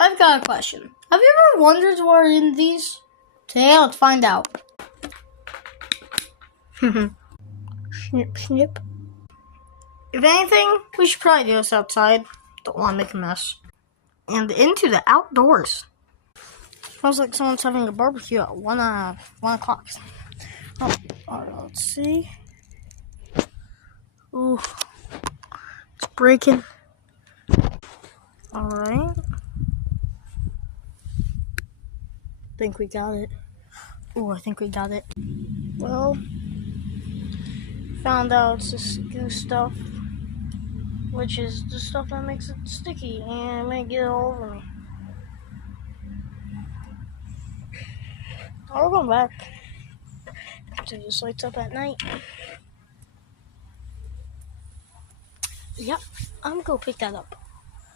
I've got a question. Have you ever wondered what are in these? Today, let's find out. Snip, snip. If anything, we should probably do this outside. Don't want to make a mess. And into the outdoors. Smells like someone's having a barbecue at 1 o'clock. Oh, alright, let's see. Ooh, it's breaking. Alright. Think we got it. Ooh, I think we got it. Well, found out it's this goo stuff, which is the stuff that makes it sticky and it may get all over me. I'll go back after this lights up at night. Yep, I'm gonna go pick that up.